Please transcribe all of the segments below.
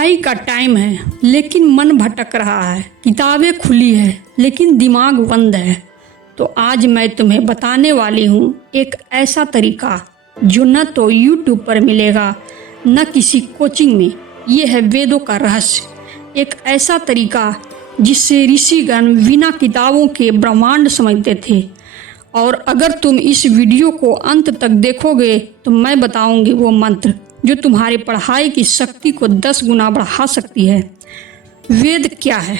पढ़ाई का टाइम है लेकिन मन भटक रहा है। किताबें खुली है लेकिन दिमाग बंद है। तो आज मैं तुम्हें बताने वाली हूँ एक ऐसा तरीका जो न तो YouTube पर मिलेगा न किसी कोचिंग में। ये है वेदों का रहस्य। एक ऐसा तरीका जिससे ऋषिगण बिना किताबों के ब्रह्मांड समझते थे। और अगर तुम इस वीडियो को अंत तक देखोगे तो मैं बताऊंगी वो मंत्र जो तुम्हारी पढ़ाई की शक्ति को 10 गुना बढ़ा सकती है। वेद क्या है?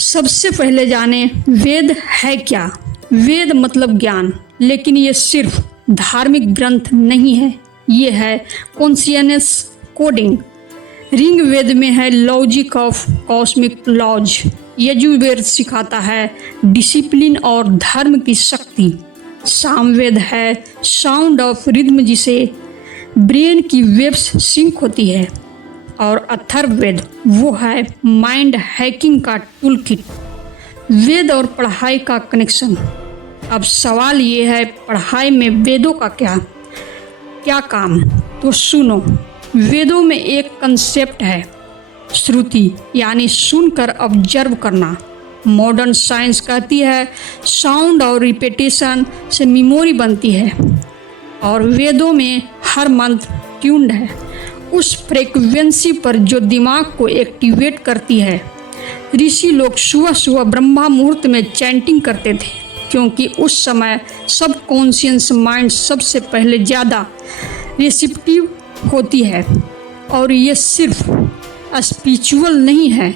सबसे पहले जाने वेद है क्या। वेद मतलब ज्ञान, लेकिन ये सिर्फ धार्मिक ग्रंथ नहीं है। ये है कॉन्शियसनेस कोडिंग। ऋग्वेद में है logic of cosmic laws. Yajurveda सिखाता है डिसिप्लिन और धर्म की शक्ति। सामवेद है साउंड ऑफ रिद्म, जिसे ब्रेन की वेव्स सिंक होती है। और अथर्ववेद वो है माइंड हैकिंग का टूल किट। वेद और पढ़ाई का कनेक्शन। अब सवाल ये है, पढ़ाई में वेदों का क्या काम? तो सुनो, वेदों में एक कंसेप्ट है श्रुति, यानी सुनकर ऑब्जर्व करना। मॉडर्न साइंस कहती है साउंड और रिपीटेशन से मेमोरी बनती है। और वेदों में हर मंत्र ट्यून्ड है उस फ्रीक्वेंसी पर जो दिमाग को एक्टिवेट करती है। ऋषि लोग सुबह सुबह ब्रह्मा मुहूर्त में चैंटिंग करते थे, क्योंकि उस समय सब कॉन्शियस माइंड सबसे पहले ज़्यादा रिसेप्टिव होती है। और ये सिर्फ स्पिरिचुअल नहीं है,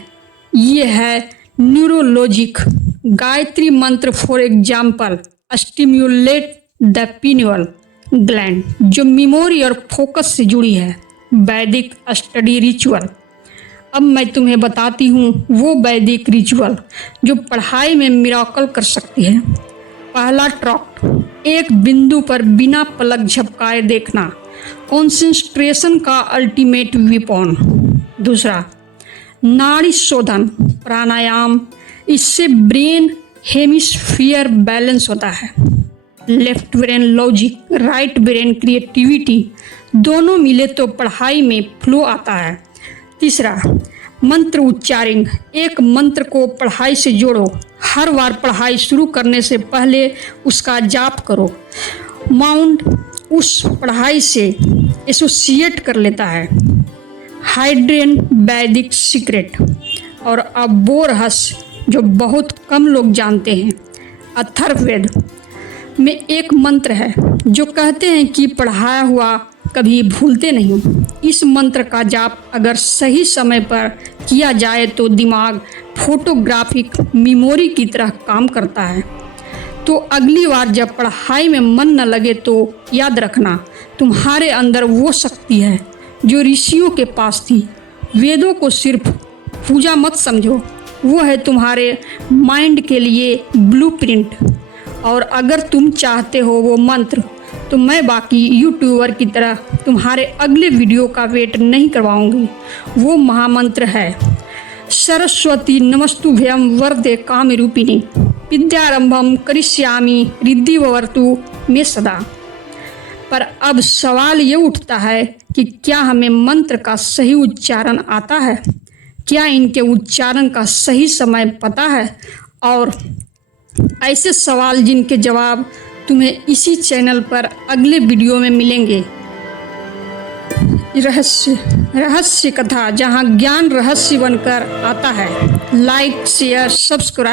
ये है न्यूरोलॉजिक। गायत्री मंत्र for example stimulate the pineal gland, जो मेमोरी और फोकस से जुड़ी है। वैदिक स्टडी रिचुअल। अब मैं तुम्हें बताती हूँ वो वैदिक रिचुअल जो पढ़ाई में मिराकल कर सकती है। पहला ट्रॉट, एक बिंदु पर बिना पलक झपकाए देखना, कॉन्सेंट्रेशन का अल्टीमेट वेपन। दूसरा, नाड़ी शोधन प्राणायाम। इससे ब्रेन हेमिस्फीयर बैलेंस होता है। Left brain logic, right brain creativity, दोनों मिले तो पढ़ाई में फ्लो आता है। तीसरा, मंत्र उच्चारण। एक मंत्र को पढ़ाई से जोड़ो। हर बार पढ़ाई शुरू करने से पहले उसका जाप करो। माउंट उस पढ़ाई से एसोसिएट कर लेता है। हाइड्रेन वैदिक सीक्रेट। और अब वो रहस्य जो बहुत कम लोग जानते हैं। अथर्ववेद में एक मंत्र है जो कहते हैं कि पढ़ाया हुआ कभी भूलते नहीं। इस मंत्र का जाप अगर सही समय पर किया जाए तो दिमाग फोटोग्राफिक मेमोरी की तरह काम करता है। तो अगली बार जब पढ़ाई में मन न लगे तो याद रखना, तुम्हारे अंदर वो शक्ति है जो ऋषियों के पास थी। वेदों को सिर्फ पूजा मत समझो, वो है तुम्हारे माइंड के लिए ब्लूप्रिंट। और अगर तुम चाहते हो वो मंत्र, तो मैं बाकी यूट्यूबर की तरह तुम्हारे अगले वीडियो का वेट नहीं करवाऊंगी। वो महामंत्र है सरस्वती नमस्तुभ्यं वरदे कामरूपिणी विद्यारंभम करिष्यामि रिद्धिर्भवतु मे सदा। पर अब सवाल ये उठता है कि क्या हमें मंत्र का सही उच्चारण आता है? क्या इनके उच्चारण का सही समय पता है? और ऐसे सवाल जिनके जवाब तुम्हें इसी चैनल पर अगले वीडियो में मिलेंगे। रहस्य कथा, जहां ज्ञान रहस्य बनकर आता है। Like share subscribe.